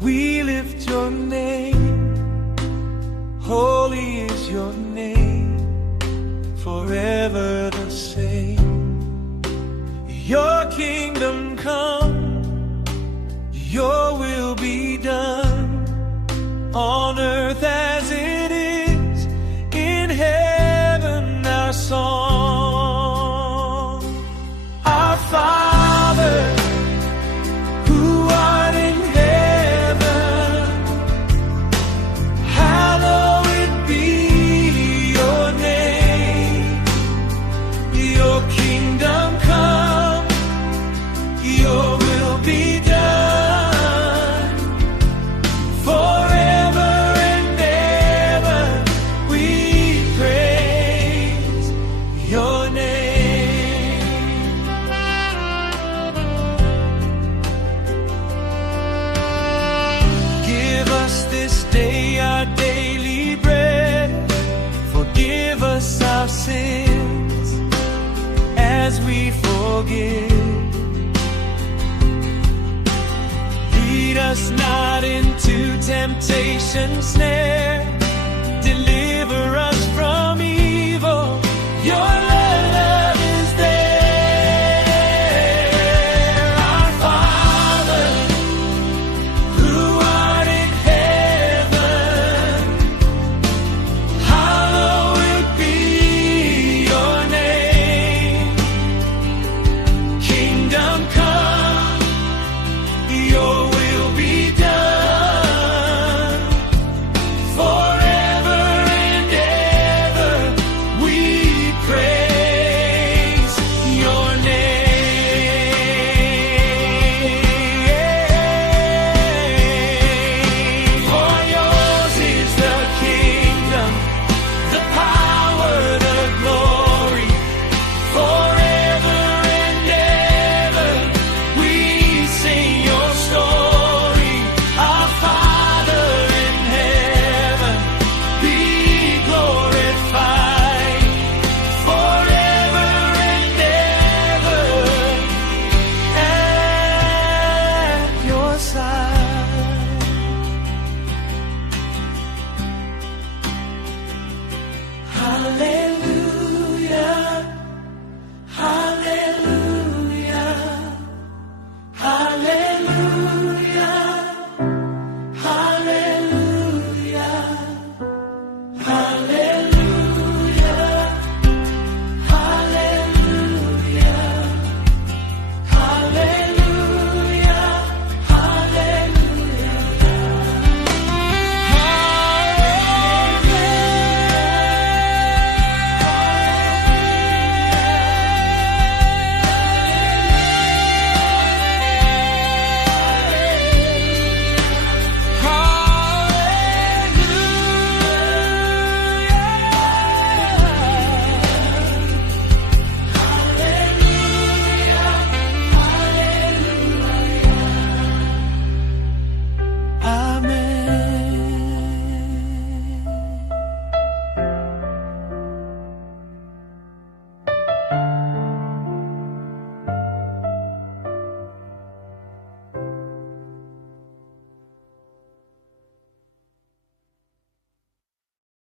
We lift your name, holy is your name, forever the same. Your kingdom come, your will be done, on earth as it is in heaven. Our song, our Father, who art in heaven, hallowed be your name. Your kingdom come, your will be done, forever and ever we praise your name. Give us this day our daily bread, forgive us our sins as we forgive. Lead us not into temptation snare,